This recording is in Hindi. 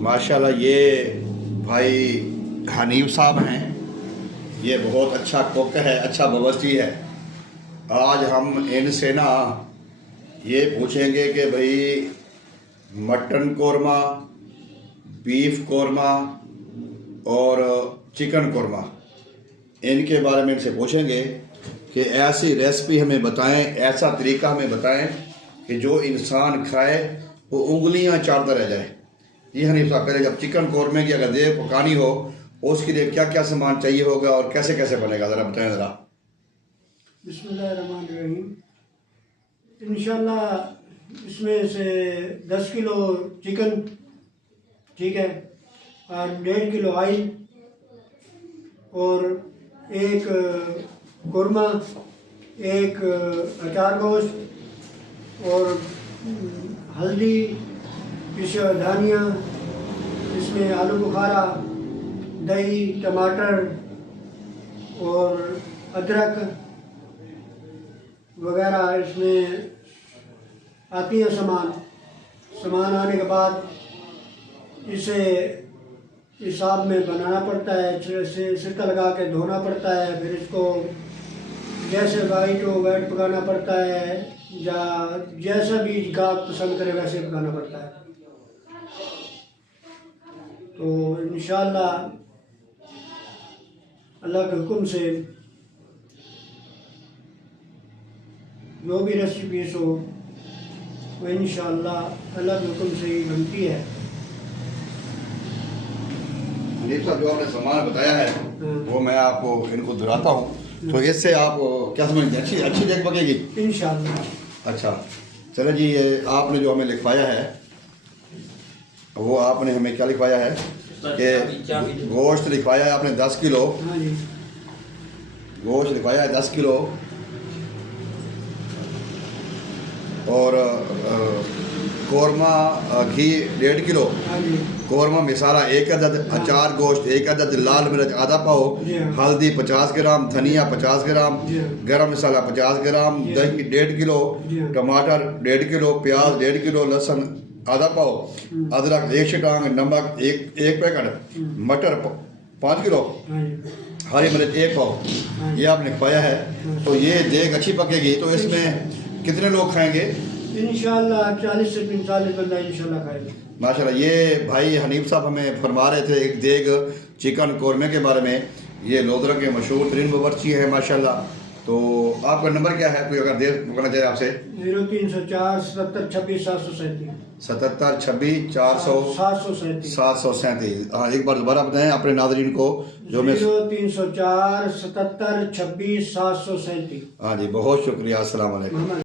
माशाल्लाह ये भाई हनीफ साहब हैं। ये बहुत अच्छा कुक है, अच्छा बावर्ची है। आज हम इनसे ना ये पूछेंगे कि भाई मटन कौरमा, बीफ कौरमा और चिकन कौरमा, इनके बारे में इनसे पूछेंगे कि ऐसी रेसिपी हमें बताएं, ऐसा तरीका हमें बताएं कि जो इंसान खाए वो उंगलियां चाटता रह जाए। जी हनीफ साहब, पहले जब चिकन कौरमे की अगर देर पकानी हो उसके लिए क्या क्या सामान चाहिए होगा और कैसे कैसे बनेगा, ज़रा बताएं ज़रा। बिस्मिल्लाहिर्रहमानिर्रहीम। इंशाल्लाह इसमें से 10 किलो चिकन, ठीक है, और 1.5 किलो ऑयल और एक कौरमा, एक अचार गोश्त और हल्दी, पिसा धनिया, इसमें आलू बुखारा, दही, टमाटर और अदरक वगैरह इसमें आती है। सामान आने के बाद इसे हिसाब में बनाना पड़ता है, सिरका लगा के धोना पड़ता है, फिर इसको जैसे वाइट हो वाइट पकाना पड़ता है, या जैसा भी गाहक पसंद करे वैसे पकाना पड़ता है। तो इंशाअल्लाह अल्लाह के हुक्म से जो भी रेसिपी हो वो इंशाअल्लाह अल्लाह के हुक्म से ही बनती है। हनीफ साहब, जो आपने सामान बताया है वो मैं आपको इनको दोहराता हूँ, तो इससे आप क्या समझते हैं, अच्छी जगह पकेगी इंशाअल्लाह। अच्छा चलो जी, ये आपने जो हमें लिखवाया है वो आपने हमें क्या लिखवाया है कि गोश्त लिखवाया है आपने 10 किलो। हाँ जी, गोश्त लिखवाया है 10 किलो और कौरमा घी 1.5 किलो, हाँ जी, कौरमा मिसाला 1 अदद, अचार गोश्त 1 अदद, लाल मिर्च आधा पाव, हल्दी 50 ग्राम, धनिया 50 ग्राम, गरम मसाला 50 ग्राम, दही 1.5 किलो, टमाटर 1.5 किलो, प्याज 1.5 किलो, लहसुन आधा पाव, अदरक 1 शटांग, नमक एक पैकेट, मटर 5 किलो, हरी मिर्च 1 पाव, ये आपने खवाया है। तो ये देग अच्छी पकेगी तो इसमें कितने लोग खाएंगे? इंशाअल्लाह 40 से 45 बंदा इंशाअल्लाह खाएगा। माशाल्लाह, ये भाई हनीफ साहब हमें फरमा रहे थे एक देग चिकन कौरमे के बारे में। ये लोधरा के मशहूर तरीन बावर्ची है माशाल्लाह। तो आपका नंबर क्या है, कोई अगर देर पकड़ना चाहे आपसे? 0304 77 26 737 77 26 400 737। हाँ, एक बार दोबारा बताएं अपने नाज़रीन को जो मैं। 0304 77 26 737। हाँ जी, बहुत शुक्रिया। अस्सलाम वालेकुम।